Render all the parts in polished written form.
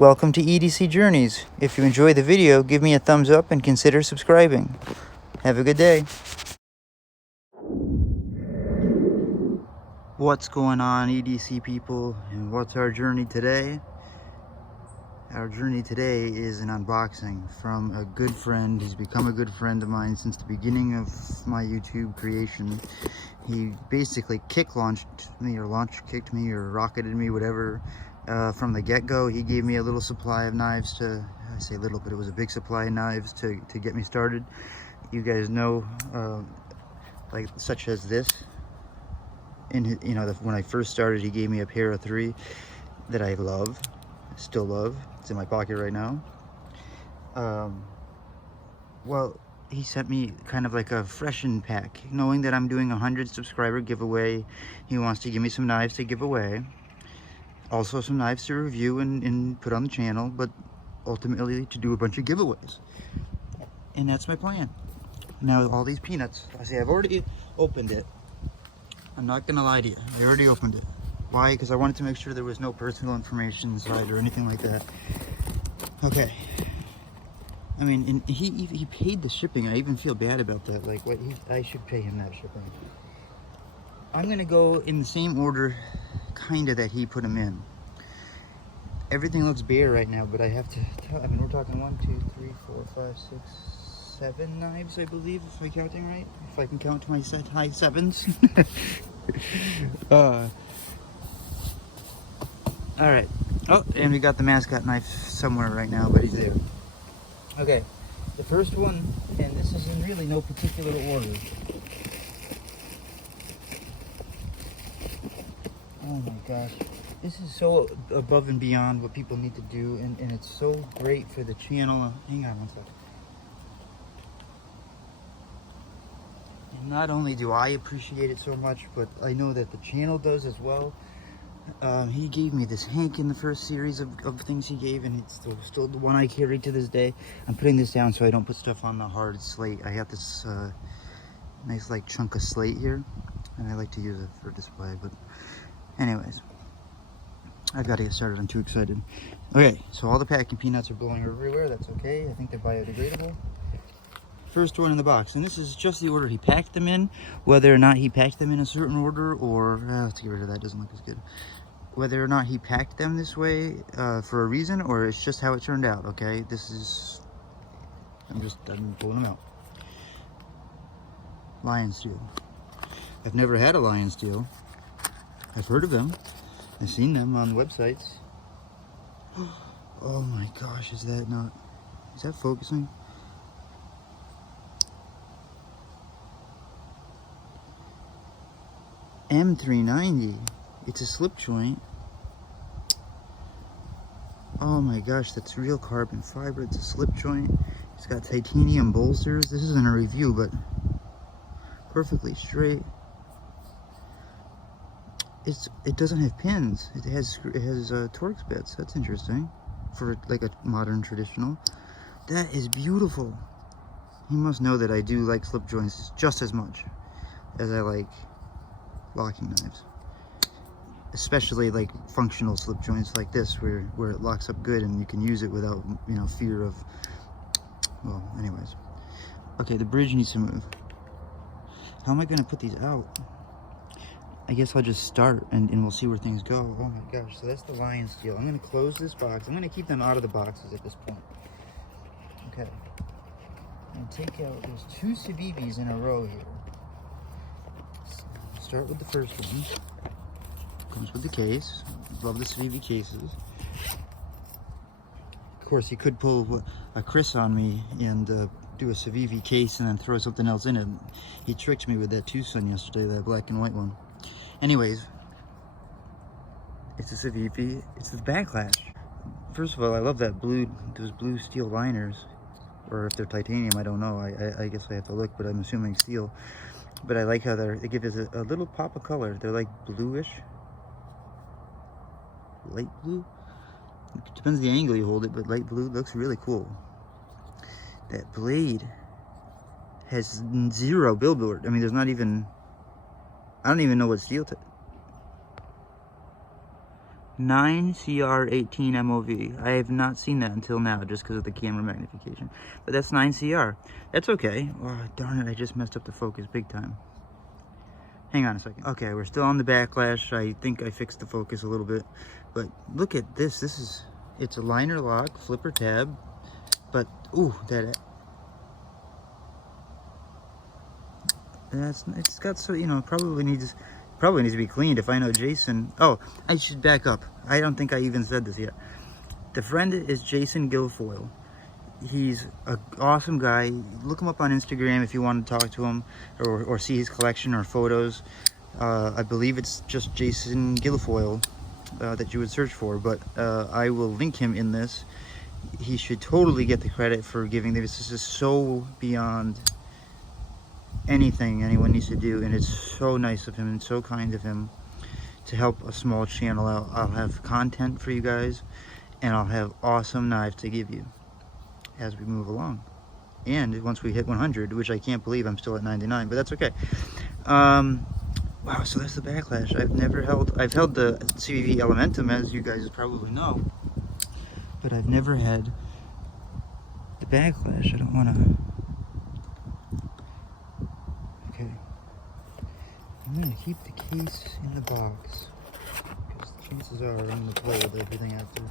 Welcome to EDC Journeys. If you enjoy the video, give me a thumbs up and consider subscribing. Have a good day. What's going on, EDC people, and what's our journey today? Our journey today is an unboxing from a good friend. He's become a good friend of mine since the beginning of my YouTube creation. He basically kicked me or rocketed me, whatever. From the get-go. He gave me a little supply of knives to, I say little, but it was a big supply of knives to get me started. You guys know, like such as this. When I first started, he gave me a pair of 3 that I love, still love. It's in my pocket right now. Well, he sent me kind of like a freshen pack, knowing that I'm doing a 100 subscriber giveaway. He wants to give me some knives to give away. Also some knives to review and put on the channel, but ultimately to do a bunch of giveaways. And that's my plan. Now all these peanuts, I've already opened it. I'm not gonna lie to you, I already opened it. Why? Because I wanted to make sure there was no personal information inside or anything like that. Okay. I mean, and he paid the shipping. I even feel bad about that. Like, I should pay him that shipping. I'm gonna go in the same order kinda that he put them in. Everything looks bare right now, but I have to tell, I mean, we're talking 1, 2, 3, 4, 5, 6, 7 knives, I believe, if I'm counting right. If I can count to my high 7s. Alright. Oh, and we got the mascot knife somewhere right now, but he's there. Okay, the first one, and this is in really no particular order. Oh my gosh, this is so above and beyond what people need to do, and it's so great for the channel. Hang on one second. And not only do I appreciate it so much, but I know that the channel does as well. He gave me this hank in the first series of things he gave, and it's still the one I carry to this day. I'm putting this down so I don't put stuff on the hard slate. I have this nice like chunk of slate here, and I like to use it for display, but anyways, I've got to get started. I'm too excited. Okay, so all the packing peanuts are blowing everywhere. That's okay. I think they're biodegradable. First one in the box, and this is just the order he packed them in. Whether or not he packed them in a certain order, or let's get rid of that. Doesn't look as good. Whether or not he packed them this way for a reason, or it's just how it turned out. Okay, this is. I'm pulling them out. Lion steel. I've never had a lion steel. I've heard of them. I've seen them on websites. Oh my gosh, is that focusing? M390. It's a slip joint. Oh my gosh, that's real carbon fiber. It's a slip joint. It's got titanium bolsters. This isn't a review, but perfectly straight. It doesn't have pins. It has Torx bits. That's interesting for like a modern traditional. That is beautiful. He must know that I do like slip joints just as much as I like locking knives, especially like functional slip joints like this, where it locks up good and you can use it without fear of. Well, anyways. Okay, the bridge needs to move. How am I going to put these out? I guess I'll just start and we'll see where things go. Oh my gosh, so that's the lion steel. I'm going to close this box. I'm going to keep them out of the boxes at this point. Okay. And take out, there's 2 Civivis in a row here. Start with the first one. Comes with the case. Love the Civivi cases. Of course, he could pull a Chris on me and do a Civivi case and then throw something else in it. He tricked me with that Tucson yesterday, that black and white one. Anyways, it's a Civivi. It's the backlash. First of all, I love that those blue steel liners, or if they're titanium, I don't know. I guess I have to look, but I'm assuming steel. But I like how they give us a little pop of color. They're like bluish, light blue. It depends on the angle you hold it, but light blue looks really cool. That blade has 0 billboard. I mean, there's not even. I don't even know what steel. 9CR18 MOV. I have not seen that until now just because of the camera magnification. But that's 9CR. That's okay. Oh, darn it, I just messed up the focus big time. Hang on a second. Okay, we're still on the backlash. I think I fixed the focus a little bit. But look at this. It's a liner lock, flipper tab. But, ooh, it's got so, you know, probably needs to be cleaned. If I know Jason. Oh, I should back up. I don't think I even said this yet. The friend is Jason Guilfoyle. He's an awesome guy. Look him up on Instagram if you want to talk to him or see his collection or photos. I believe it's just Jason Guilfoyle that you would search for, but I will link him in this. He should totally get the credit for giving this. This is so beyond anything anyone needs to do, and it's so nice of him and so kind of him to help a small channel out. I'll have content for you guys, and I'll have awesome knives to give you as we move along. And once we hit 100, which I can't believe I'm still at 99, but that's okay. Wow, so that's the backlash. I've held the CVV Elementum, as you guys probably know, but I've never had the backlash. I don't want to. Okay, I'm gonna keep the case in the box because the chances are I'm gonna play with everything after.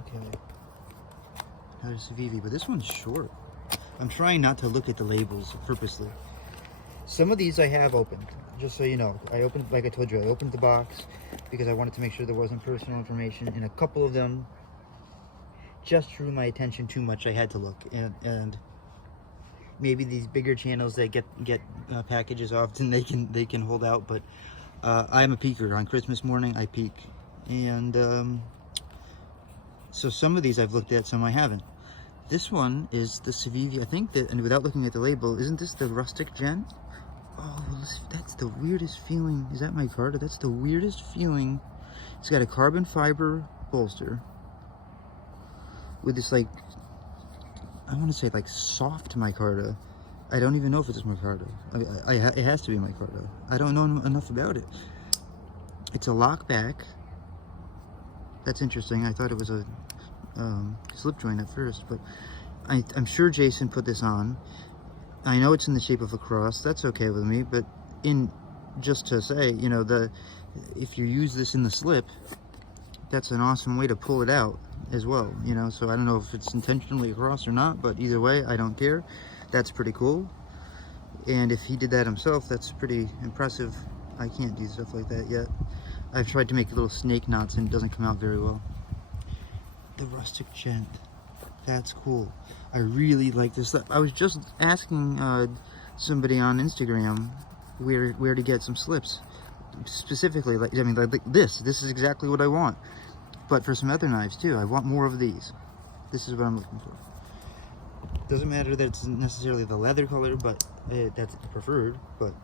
Okay, another CVV, but this one's short. I'm trying not to look at the labels purposely. Some of these I have opened, just so you know. I opened, like I told you, I opened the box because I wanted to make sure there wasn't personal information. And a couple of them just drew my attention too much. I had to look, and maybe these bigger channels that get packages often, they can hold out. But I'm a peeker. On Christmas morning, I peek, and so some of these I've looked at, some I haven't. This one is the Civivi. I think that, and without looking at the label, isn't this the Rustic Gent? Oh, that's the weirdest feeling. Is that micarta? That's the weirdest feeling. It's got a carbon fiber bolster with this, like, I want to say like soft micarta. I don't even know if it's micarta. It has to be micarta. I don't know enough about it. It's a lock back. That's interesting. I thought it was a slip joint at first, but I'm sure Jason put this on. I know it's in the shape of a cross. That's okay with me, but just to say, you know, if you use this in the slip, that's an awesome way to pull it out as well, you know. So I don't know if it's intentionally a cross or not, but either way, I don't care. That's pretty cool. And if he did that himself, that's pretty impressive. I can't do stuff like that yet. I've tried to make little snake knots and it doesn't come out very well. The Rustic Gent. That's cool. I really like this stuff. I was just asking somebody on Instagram where to get some slips. Specifically, like, I mean, like this is exactly what I want. But for some other knives too, I want more of these. This is what I'm looking for. Doesn't matter that it's necessarily the leather color, but that's preferred. But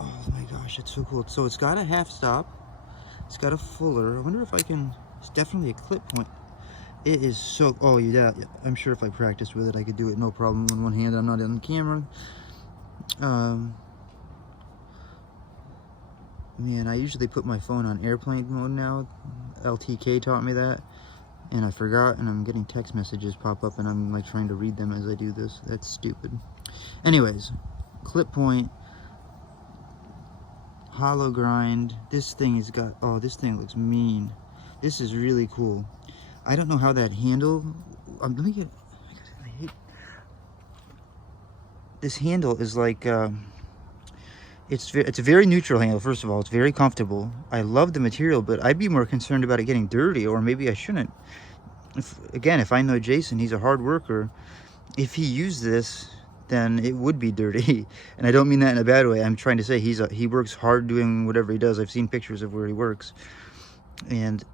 oh my gosh, it's so cool. So it's got a half stop. It's got a fuller. I wonder if I can. It's definitely a clip point. It is so. Oh yeah, I'm sure if I practiced with it, I could do it no problem on one hand. I'm not on camera. Man, I usually put my phone on airplane mode now. LTK taught me that, and I forgot, and I'm getting text messages pop up, and I'm like trying to read them as I do this. That's stupid. Anyways, clip point, hollow grind. This thing has got, oh, this thing looks mean. This is really cool. I don't know how that handle, let me get, I hate, this handle is like, it's a very neutral handle. First of all, it's very comfortable. I love the material, but I'd be more concerned about it getting dirty, or maybe I shouldn't. If I know Jason, he's a hard worker. If he used this, then it would be dirty. And I don't mean that in a bad way. I'm trying to say he works hard doing whatever he does. I've seen pictures of where he works. And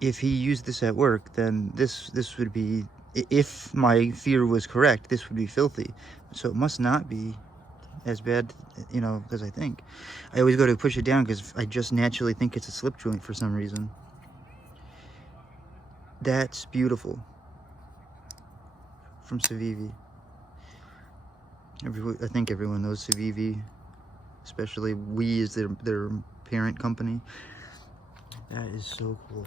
if he used this at work, then this would be, if my fear was correct, this would be filthy. So it must not be as bad, you know, as I think. I always go to push it down because I just naturally think it's a slip joint for some reason. That's beautiful. From Civivi. I think everyone knows Civivi, especially we as their parent company. That is so cool.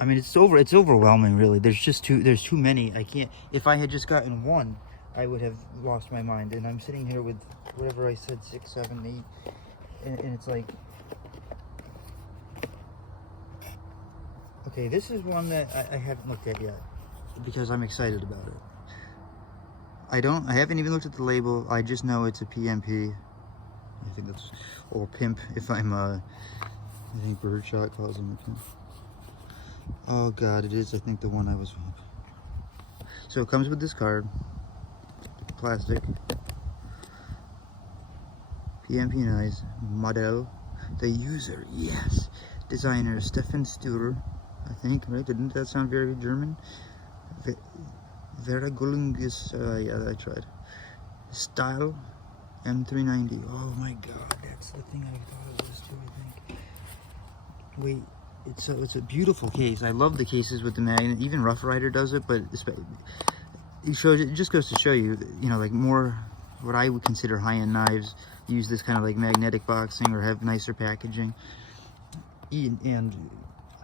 I mean, it's overwhelming, really. There's too many. I can't. If I had just gotten one, I would have lost my mind. And I'm sitting here with whatever I said, 6, 7, 8, and it's like, okay, this is one that I haven't looked at yet because I'm excited about it. I haven't even looked at the label. I just know it's a PMP. I think that's, or pimp if I'm I think Birdshot calls them a pimp. Oh god, it is, I think, the one I was on. So it comes with this card, plastic, PMP nice, model, the user, yes, designer Stefan Studer, I think, right? Didn't that sound very German? Vera Gullingus, yeah, I tried. Style M390. Oh my god, that's the thing I thought it was too, I think. Wait, it's a beautiful case. I love the cases with the magnet. Even Rough Rider does it, but it just goes to show you, you know, like more what I would consider high-end knives use this kind of like magnetic boxing or have nicer packaging. And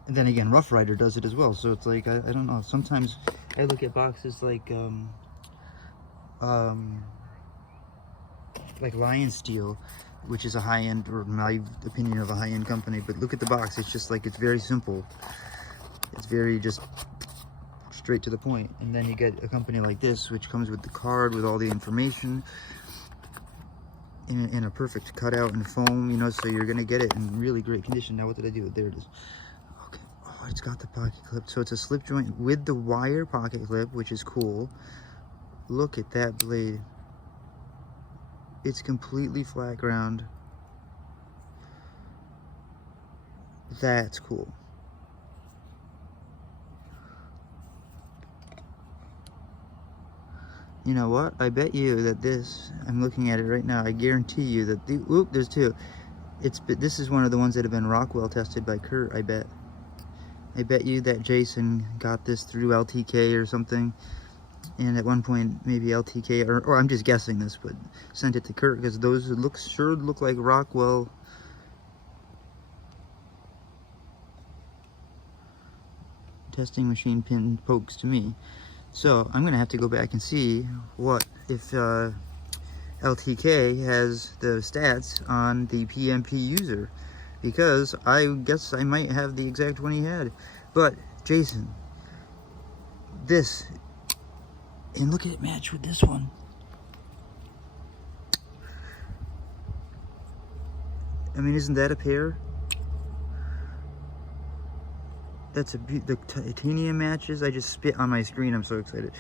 then again, Rough Rider does it as well. So it's like, I don't know, sometimes I look at boxes like Lion Steel, which is a high-end, or my opinion of a high-end company, but look at the box. It's just like, it's very simple. It's very just straight to the point. And then you get a company like this, which comes with the card with all the information in a perfect cutout and foam, you know, so you're gonna get it in really great condition. Now what did I do? There it is. Okay. Oh, it's got the pocket clip. So it's a slip joint with the wire pocket clip, which is cool. Look at that blade. It's completely flat ground. That's cool. You know what? I bet you that this, I'm looking at it right now, I guarantee you that there's two. This is one of the ones that have been Rockwell tested by Kurt, I bet. I bet you that Jason got this through LTK or something. And at one point, maybe LTK, or I'm just guessing this, but sent it to Kurt, because those sure look like Rockwell testing machine pin pokes to me. So I'm gonna have to go back and see what if LTK has the stats on the PMP user, because I guess I might have the exact one he had. But Jason, this. And look at it match with this one. I mean, isn't that a pair? That's the titanium matches. I just spit on my screen. I'm so excited.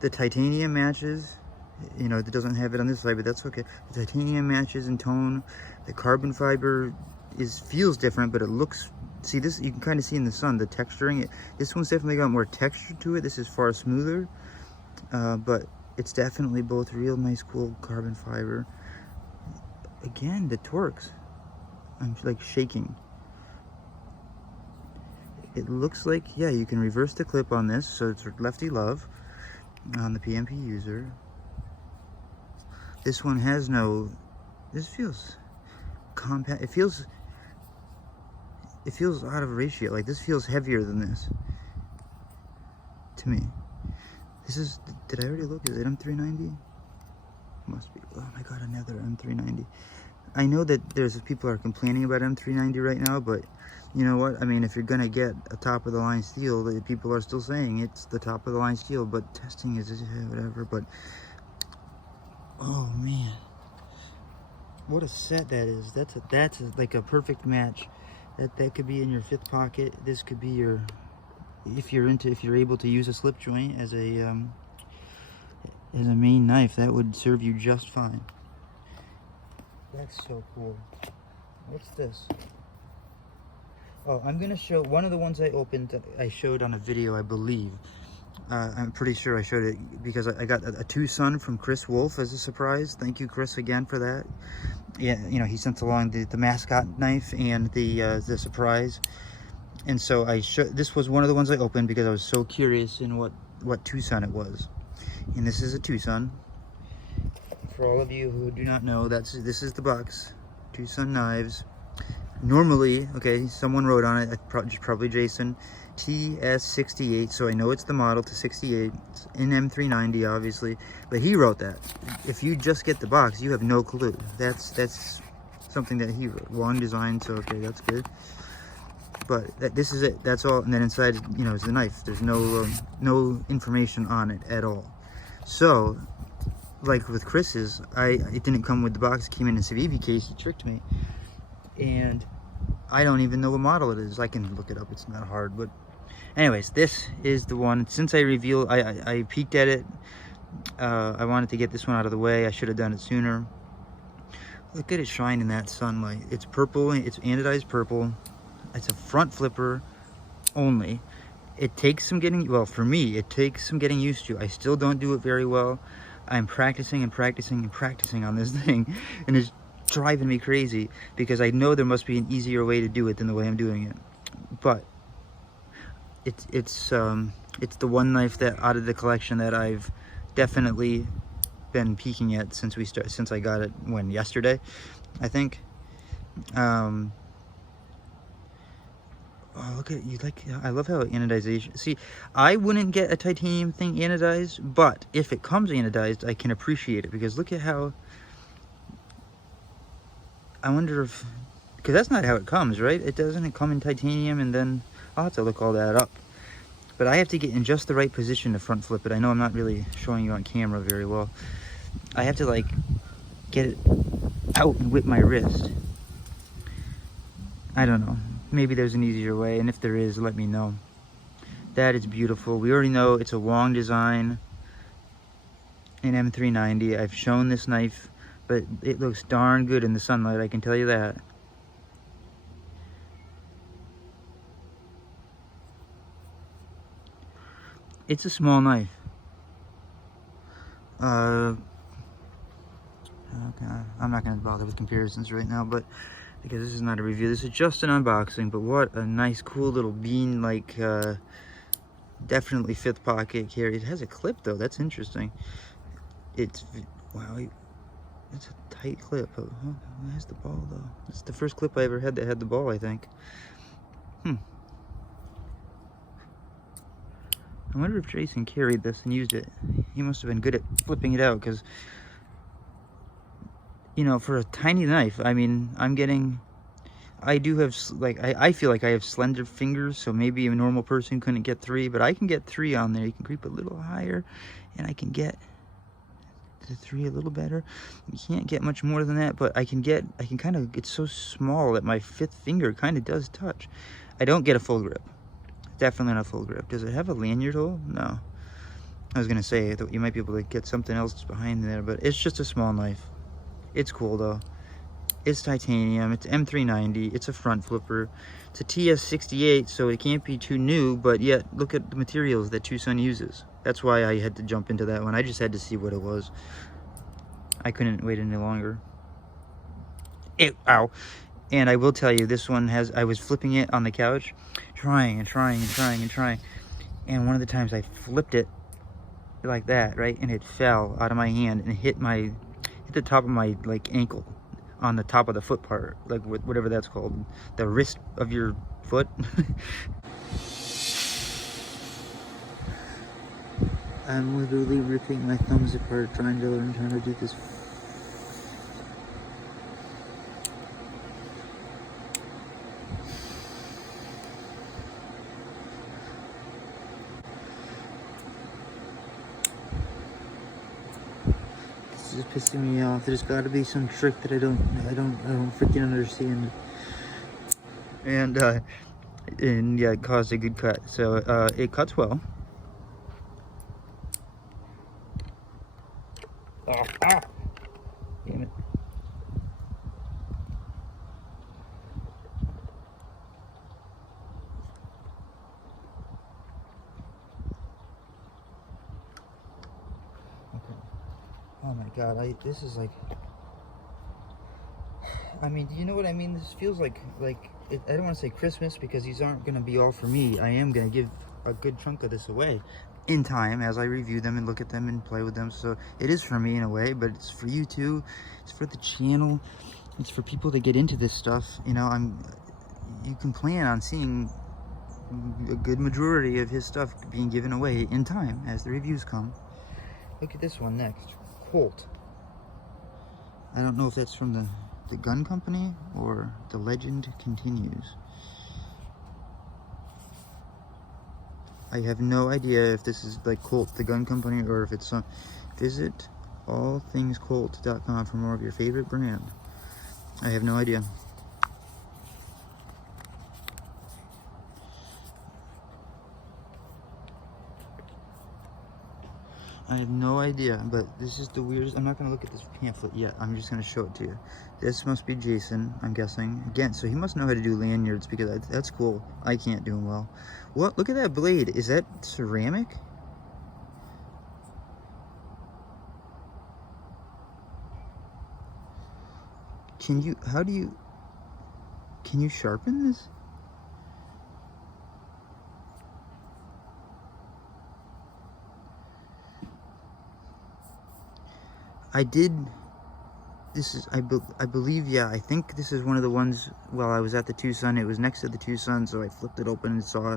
The titanium matches. You know, it doesn't have it on this side, but that's okay. The titanium matches in tone. The carbon fiber feels different, but it looks. See this? You can kind of see in the sun the texturing. This one's definitely got more texture to it. This is far smoother. But it's definitely both real nice, cool carbon fiber. Again, the Torx. I'm like shaking. It looks like, yeah, you can reverse the clip on this, so it's lefty love on the PMP user. This one has no. This feels compact. It feels out of ratio. Like this feels heavier than this to me. This is, did I already look? Is it M390? Must be. Oh my god, another M390. I know that there's people are complaining about M390 right now, but you know what? I mean, if you're gonna get a top of the line steel, the people are still saying it's the top of the line steel, but testing is whatever. But oh man, what a set that is. That's like a perfect match. That could be in your fifth pocket. This could be your, if you're able to use a slip joint as a main knife, that would serve you just fine. That's so cool. What's this? Oh, I'm gonna show one of the ones I opened. I showed on a video, I believe. I'm pretty sure I showed it because I got a Tucson from Chris Wolf as a surprise. Thank you, Chris, again for that. Yeah, you know, he sent along the mascot knife and the surprise. And so this was one of the ones I opened because I was so curious in what Tucson it was. And this is a Tucson. For all of you who do not know, this is the box. Tucson knives. Normally, okay, someone wrote on it, probably Jason, TS68, so I know it's the model to 68. It's in M390, obviously, but he wrote that. If you just get the box, you have no clue. That's something that he wrote. Long design, so okay, that's good. But this is it. That's all. And then inside, you know, is the knife. There's no information on it at all. So, like with Chris's, it didn't come with the box. It came in a Civivi case. He tricked me, and I don't even know what model it is. I can look it up. It's not hard. But anyways, this is the one. Since I peeked at it. I wanted to get this one out of the way. I should have done it sooner. Look at it shine in that sunlight. It's purple. It's anodized purple. It's a front flipper only. It takes some getting, well, for me, it takes some getting used to. I still don't do it very well. I'm practicing and practicing and practicing on this thing, and it's driving me crazy because I know there must be an easier way to do it than the way I'm doing it. But it's the one knife that out of the collection that I've definitely been peeking at since I got it yesterday, I think. Oh, look at you! I love how anodization. See, I wouldn't get a titanium thing anodized, but if it comes anodized, I can appreciate it because look at how. I wonder if, because that's not how it comes, right? It doesn't come in titanium, and then I'll have to look all that up. But I have to get in just the right position to front flip it. I know I'm not really showing you on camera very well. I have to like get it out and whip my wrist. I don't know. Maybe there's an easier way, and if there is, let me know. That is beautiful. We already know it's a Wong design in M390. I've shown this knife, but it looks darn good in the sunlight, I can tell you that. It's a small knife. Okay, I'm not going to bother with comparisons right now, but because this is not a review, this is just an unboxing. But what a nice, cool little bean, like definitely fifth pocket carry. It has a clip though. That's interesting. It's wow. It's a tight clip. Oh, it has the ball though. It's the first clip I ever had that had the ball, I think. I wonder if Jason carried this and used it. He must have been good at flipping it out because, you know, for a tiny knife, I mean, I do have, like, I feel like I have slender fingers, so maybe a normal person couldn't get 3, but I can get 3 on there. You can creep a little higher, and I can get to 3 a little better. You can't get much more than that, but I can kind of, it's so small that my 5th finger kind of does touch. I don't get a full grip. Definitely not a full grip. Does it have a lanyard hole? No. I was gonna say that you might be able to get something else behind there, but it's just a small knife. It's cool though. It's titanium. It's M390. It's a front flipper. It's a TS68, so it can't be too new, but yet look at the materials that Tucson uses. That's why I had to jump into that one. I just had to see what it was. I couldn't wait any longer. Ow. And I will tell you, this one I was flipping it on the couch, trying. And one of the times I flipped it like that, right? And it fell out of my hand and hit the top of my, like, ankle on the top of the foot part, like whatever that's called, the wrist of your foot. I'm literally ripping my thumbs apart trying to do this. This is pissing me off. There's got to be some trick that I don't freaking understand. And yeah, it caused a good cut. So it cuts well. Damn it. Oh my god, this is like, I mean, do you know what I mean? This feels like I don't want to say Christmas because these aren't going to be all for me. I am going to give a good chunk of this away in time as I review them and look at them and play with them. So it is for me in a way, but it's for you too. It's for the channel. It's for people that get into this stuff. You know, you can plan on seeing a good majority of his stuff being given away in time as the reviews come. Look at this one next. Colt. I don't know if that's from the gun company or the legend continues. I have no idea if this is like Colt, the gun company, or if it's some. Visit allthingscolt.com for more of your favorite brand. I have no idea. I have no idea, but this is the weirdest. I'm not going to look at this pamphlet yet. I'm just going to show it to you. This must be Jason, I'm guessing. Again, so he must know how to do lanyards, because that's cool. I can't do them well. What? Look at that blade. Is that ceramic? Can you sharpen this? I believe, yeah, I think this is one of the ones while I was at the Tucson. It was next to the Tucson, so I flipped it open and saw,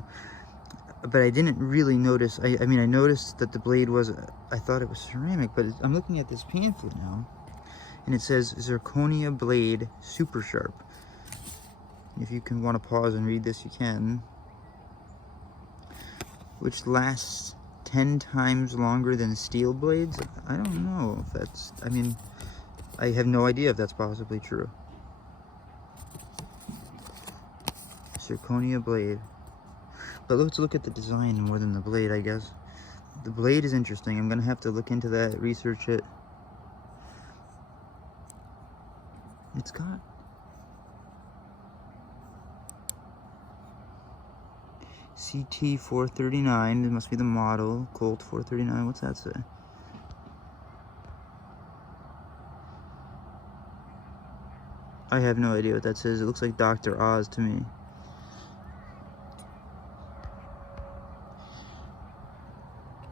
but I didn't really notice. I mean, I noticed that the blade was, I thought it was ceramic, but I'm looking at this pamphlet now, and it says zirconia blade, super sharp. If you can want to pause and read this, you can. Which lasts 10 times longer than steel blades. I don't know if that's, I mean, I have no idea if that's possibly true. Zirconia blade. But let's look at the design more than the blade, I guess. The blade is interesting. I'm gonna have to look into that, research it. It's got CT 439. It must be the model. Colt 439. What's that say? I have no idea what that says. It looks like Dr. Oz to me.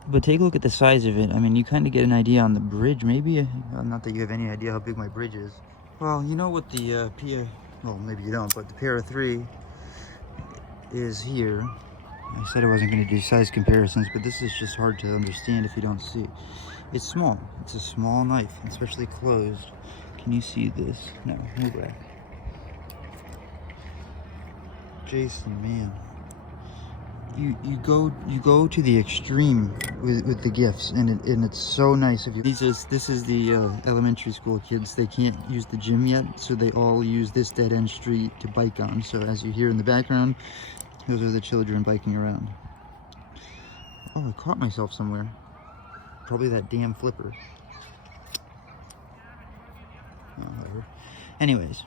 But take a look at the size of it. I mean, you kind of get an idea on the bridge. Maybe, not that you have any idea how big my bridge is. Well, you know what the well, maybe you don't, but the Para 3 is here. I said I wasn't going to do size comparisons, but this is just hard to understand if you don't see. It's small. It's a small knife, especially closed. Can you see this? No, no way. Jason, man. You go to the extreme with the gifts, and it's so nice of you. This is the elementary school kids. They can't use the gym yet, so they all use this dead end street to bike on. So as you hear in the background, those are the children biking around. Oh, I caught myself somewhere. Probably that damn flipper. Oh, whatever. Anyways,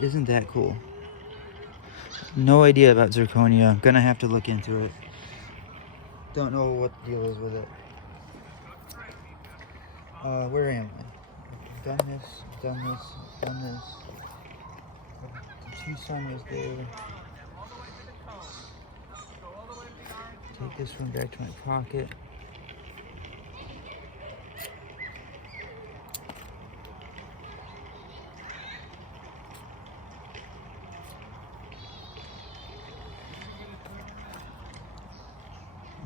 isn't that cool? No idea about zirconia. Gonna have to look into it. Don't know what the deal is with it. Where am I? I've done this, done this, done this. The Tucson was there. Take this one back to my pocket.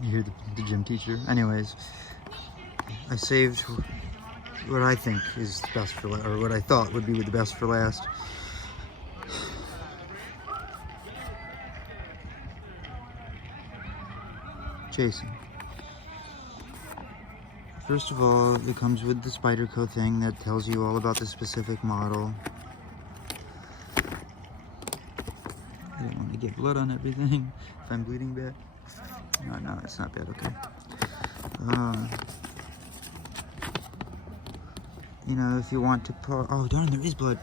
You hear the gym teacher. Anyways, I saved what I think is the best for, or what I thought would be the best for last. Jason. First of all, it comes with the Spyderco thing that tells you all about the specific model. I don't want to get blood on everything if I'm bleeding bad. No, it's not bad, okay. You know, if you want to pause, oh darn, there is blood.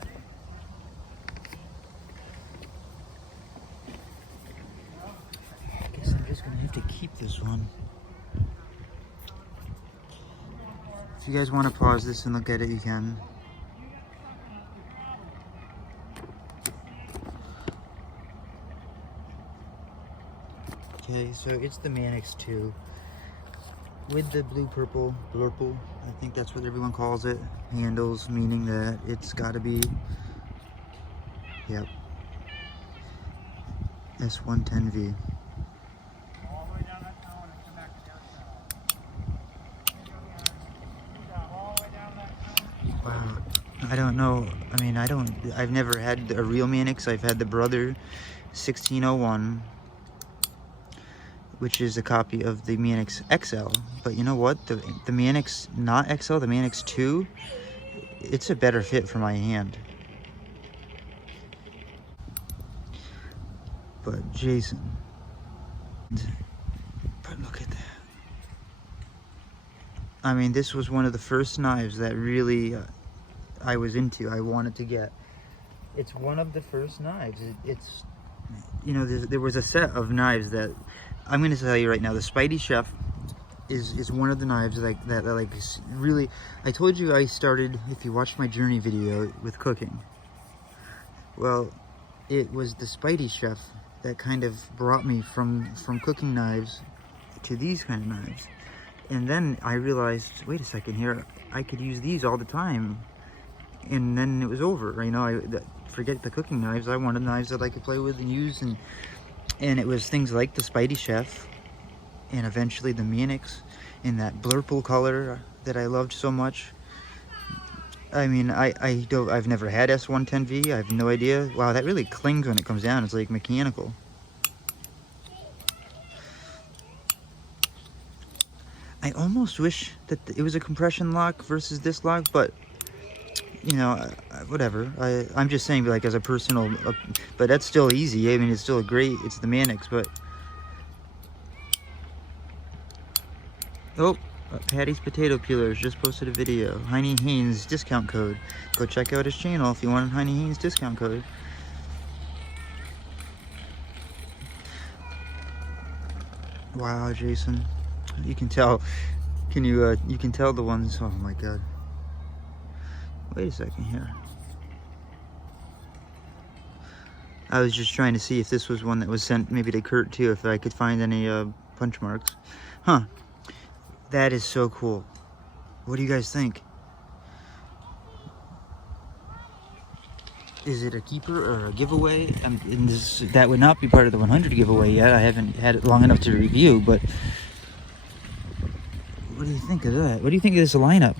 I guess I'm just gonna have to keep this one. If you guys want to pause this and look at it, you can. Okay, so it's the Mannix 2. with the blue purple blurple, I think that's what everyone calls it, handles, meaning that it's got to be, yep, S110V. All the way down that town and come back to the other side. All the way down that town. Wow, I don't know. I mean, I've never had a real Manix. I've had the Brother 1601, which is a copy of the Manix XL. But you know what? The Manix not XL, the Manix 2, it's a better fit for my hand. But Jason, but look at that. I mean, this was one of the first knives that really I was into. I wanted to get. It's one of the first knives. It's, you know, there was a set of knives that I'm going to tell you right now. The Spidey Chef is one of the knives that like really. I told you I started, if you watched my journey video, with cooking. Well, it was the Spidey Chef that kind of brought me from cooking knives to these kind of knives. And then I realized, wait a second here, I could use these all the time. And then it was over, you know, forget the cooking knives. I wanted knives that I could play with and use, and it was things like the Spidey Chef, and eventually the Manix in that blurple color that I loved so much. I mean, I've never had S110V. I have no idea. Wow, that really clings when it comes down. It's like mechanical. I almost wish that it was a compression lock versus this lock, but you know, whatever. I'm just saying, like, as a personal, but that's still easy. I mean, it's still it's the Manix, but oh. Patty's Potato Peelers just posted a video. Heine Haynes discount code. Go check out his channel if you want a Heine Haynes discount code. Wow, Jason. You can tell. You can tell the ones. Oh my god. Wait a second here. I was just trying to see if this was one that was sent maybe to Kurt too, if I could find any punch marks. Huh. That is so cool. What do you guys think? Is it a keeper or a giveaway? That would not be part of the 100 giveaway yet. I haven't had it long enough to review, but what do you think of that? What do you think of this lineup?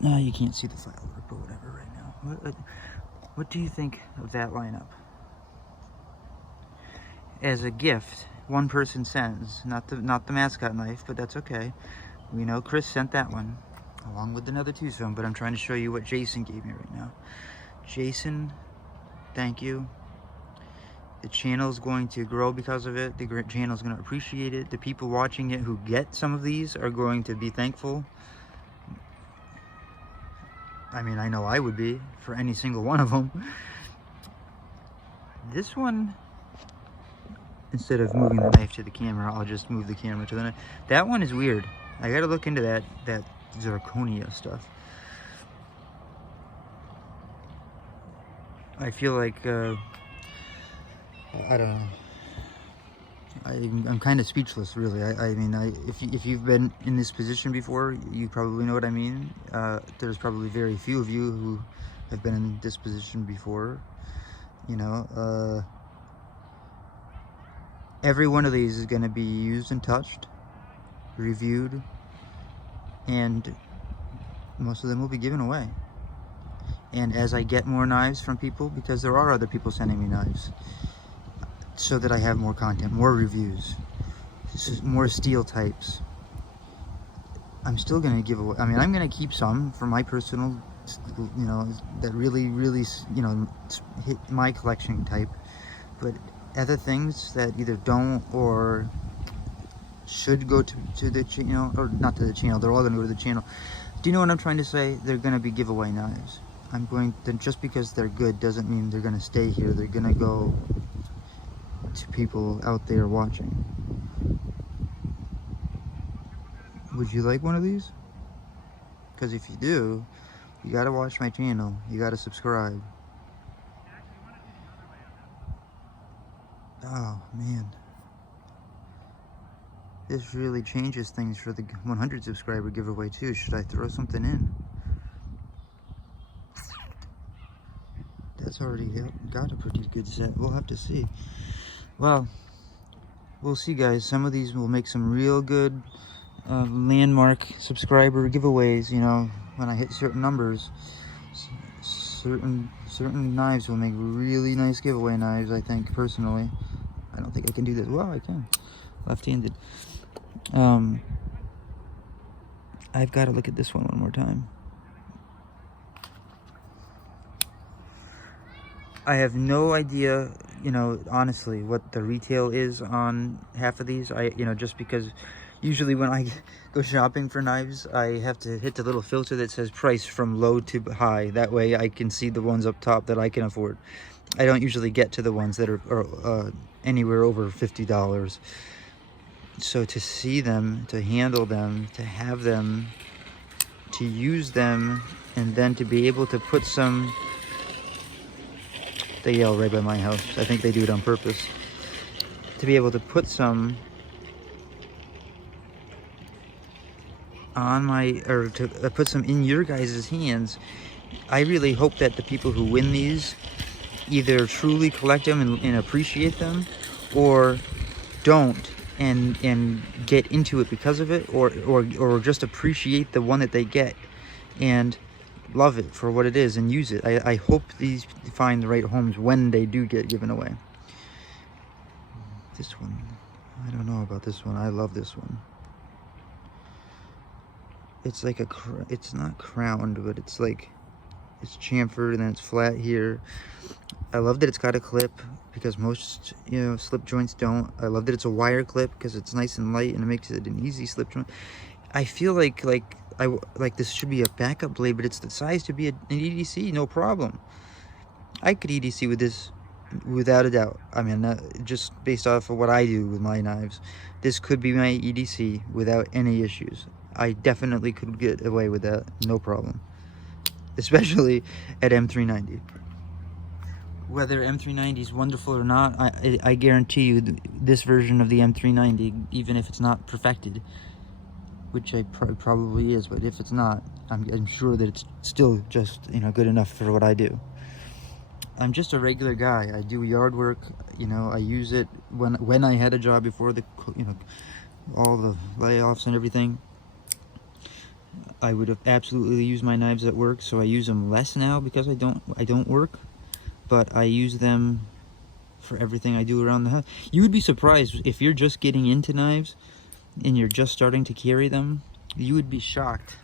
No, you can't see the file work or whatever right now. What do you think of that lineup? As a gift, one person sends, not the mascot knife, but that's okay. We know Chris sent that one, along with another two-stone, but I'm trying to show you what Jason gave me right now. Jason, thank you. The channel is going to grow because of it. The channel is going to appreciate it. The people watching it who get some of these are going to be thankful. I mean, I know I would be for any single one of them. This one, instead of moving the knife to the camera, I'll just move the camera to the knife. That one is weird. I gotta look into that zirconia stuff. I feel like, I don't know. I'm kind of speechless, really. I mean, if you've been in this position before, you probably know what I mean. There's probably very few of you who have been in this position before. You know, every one of these is going to be used and touched, reviewed, and most of them will be given away. And as I get more knives from people, because there are other people sending me knives, so that I have more content, more reviews, more steel types, I'm still going to give away. I mean, I'm going to keep some for my personal, you know, that really, you know, hit my collection type. But other things that either don't or should go to the channel, or not to the channel, they're all going to go to the channel. Do you know what I'm trying to say? They're going to be giveaway knives. I'm going to, just because they're good doesn't mean they're going to stay here. They're going to go to people out there watching. Would you like one of these? Because if you do, you gotta watch my channel. You gotta subscribe. Oh, man. This really changes things for the 100 subscriber giveaway too. Should I throw something in? That's already got a pretty good set. We'll have to see. Well, we'll see, guys. Some of these will make some real good landmark subscriber giveaways. You know, when I hit certain numbers, certain knives will make really nice giveaway knives. I think personally. I don't think I can do this. Well, I can. Left-handed. I've got to look at this one more time. I have no idea, you know, honestly, what the retail is on half of these. Just because usually when I go shopping for knives, I have to hit the little filter that says price from low to high. That way I can see the ones up top that I can afford. I don't usually get to the ones that are anywhere over $50. So to see them, to handle them, to have them, to use them, and then to be able to put some... They yell right by my house. I think they do it on purpose. To be able to put some on my, or to put some in your guys' hands, I really hope that the people who win these either truly collect them and appreciate them, or don't and get into it because of it, or just appreciate the one that they get and love it for what it is and use it. I hope these find the right homes when they do get given away. This one, I don't know about this one. I love this one. It's like it's not crowned, but it's like, it's chamfered and then it's flat here. I love that it's got a clip because most, slip joints don't. I love that it's a wire clip because it's nice and light and it makes it an easy slip joint. I feel like this should be a backup blade, but it's the size to be an EDC, no problem. I could EDC with this without a doubt. I mean, just based off of what I do with my knives, this could be my EDC without any issues. I definitely could get away with that, no problem. Especially at M390. Whether M390 is wonderful or not, I guarantee you this version of the M390, even if it's not perfected, which I probably is, but if it's not, I'm sure that it's still just, good enough for what I do. I'm just a regular guy. I do yard work, I use it when I had a job before the, all the layoffs and everything. I would have absolutely used my knives at work, so I use them less now because I don't work, but I use them for everything I do around the house. You would be surprised if you're just getting into knives and you're just starting to carry them. You would be shocked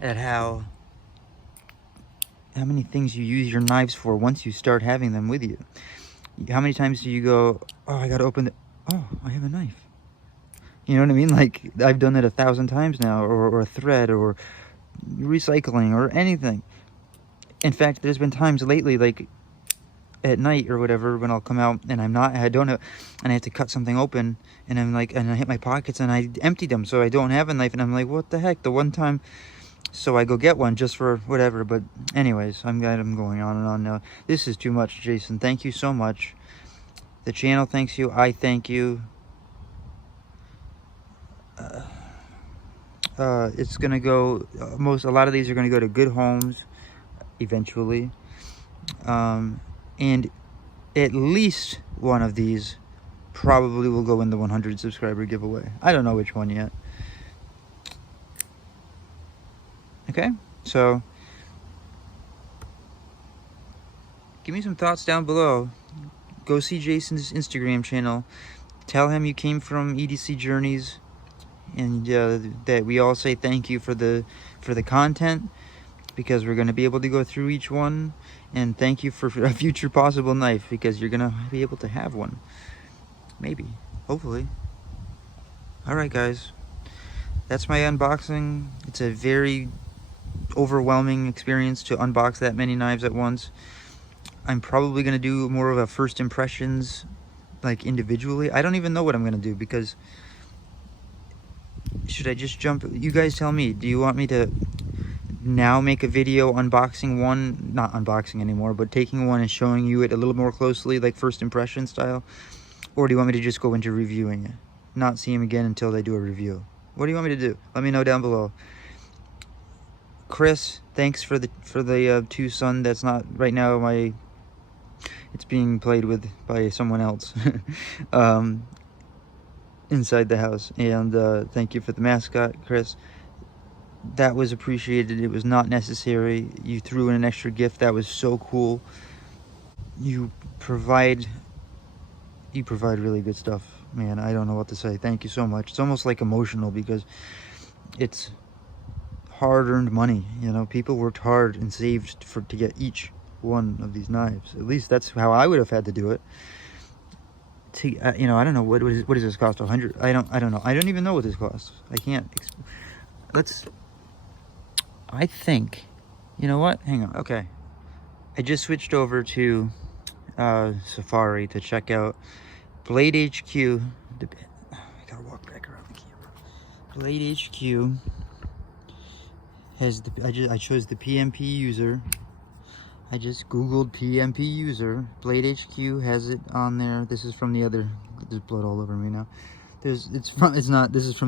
at how many things you use your knives for once you start having them with you. How many times do you go, oh, I gotta open oh, I have a knife. You know what I mean? Like, I've done it 1,000 times now, or a thread, or recycling, or anything. In fact, there's been times lately, like at night or whatever, when I'll come out and I don't know, and I have to cut something open, and I'm like, and I hit my pockets and I emptied them, so I don't have a knife, and I'm like, what the heck? The one time, so I go get one just for whatever. But anyways, I'm going on and on now. This is too much, Jason. Thank you so much. The channel thanks you. I thank you. It's gonna go, a lot of these are gonna go to good homes eventually, and at least one of these probably will go in the 100 subscriber giveaway. I don't know which one yet. Okay, so give me some thoughts down below. Go see Jason's Instagram channel. Tell him you came from EDC Journeys, and that we all say thank you for the content, because we're going to be able to go through each one, and thank you for a future possible knife, because you're going to be able to have one, maybe, hopefully. All right, guys, that's my unboxing. It's a very overwhelming experience to unbox that many knives at once. I'm probably going to do more of a first impressions, like individually. I don't even know what I'm going to do, because should I just jump? You guys tell me. Do you want me to now make a video unboxing one? Not unboxing anymore, but taking one and showing you it a little more closely, like first impression style? Or do you want me to just go into reviewing it? Not see him again until they do a review? What do you want me to do? Let me know down below. Chris, thanks for the 2 Sun. That's not right now my... It's being played with by someone else inside the house. And thank you for the mascot, Chris. That was appreciated. It was not necessary. You threw in an extra gift. That was so cool. You provide really good stuff, man. I don't know what to say. Thank you so much. It's almost like emotional because it's hard-earned money. You know, people worked hard and saved to get each one of these knives. At least that's how I would have had to do it. You know, I don't know what does this cost. 100? I don't know. I don't even know what this costs. I can't. I think. You know what? Hang on. Okay. I just switched over to Safari to check out Blade HQ. I gotta walk back around the camera. Blade HQ has I chose the PMP user. I just googled PMP user. Blade HQ has it on there. This is from the other. There's blood all over me now. This is from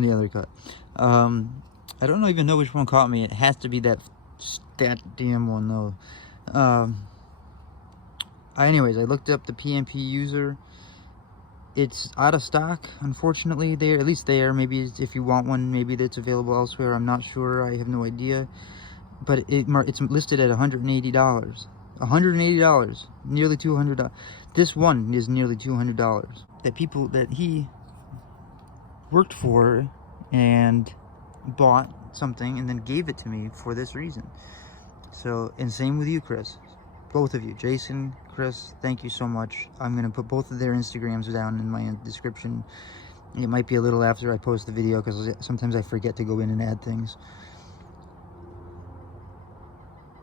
the other cut. I don't even know which one caught me. It has to be that damn one though. Anyways, I looked up the PMP user. It's out of stock, unfortunately. There, at least there. Maybe if you want one, maybe that's available elsewhere. I'm not sure. I have no idea. But it's listed at $180. $180, nearly $200. This one is nearly $200. That people that he worked for and bought something and then gave it to me for this reason. So, and same with you, Chris. Both of you, Jason, Chris, thank you so much. I'm gonna put both of their Instagrams down in my description. It might be a little after I post the video because sometimes I forget to go in and add things.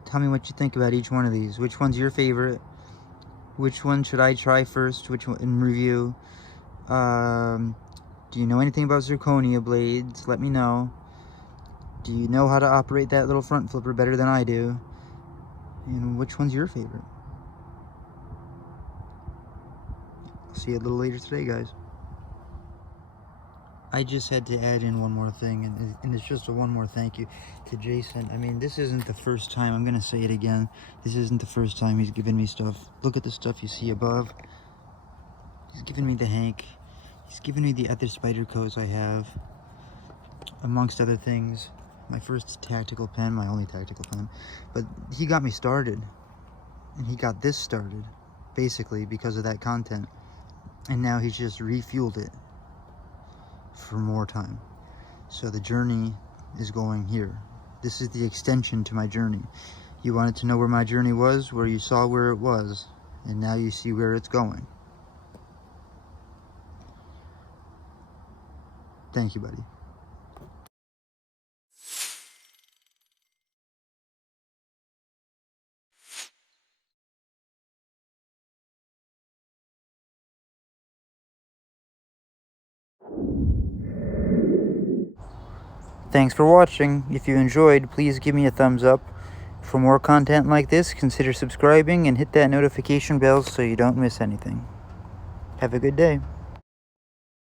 Tell me what you think about each one of these. Which one's your favorite? Which one should I try first? Which one in review? Do you know anything about zirconia blades? Let me know. Do you know how to operate that little front flipper better than I do? And which one's your favorite? I'll see you a little later today, guys. I just had to add in one more thing, and it's just a one more thank you to Jason. I mean, this isn't the first time, I'm gonna say it again, this isn't the first time he's given me stuff. Look at the stuff you see above. He's given me the Hank. He's given me the other Spydercos I have, amongst other things. My first tactical pen, my only tactical pen. But he got me started, and he got this started, basically, because of that content. And now he's just refueled it for more time. So the journey is going here. This is the extension to my journey. You wanted to know where my journey was, where you saw where it was, and now you see where it's going. Thank you, buddy. Thanks for watching. If you enjoyed, please give me a thumbs up. For more content like this, consider subscribing and hit that notification bell so you don't miss anything. Have a good day.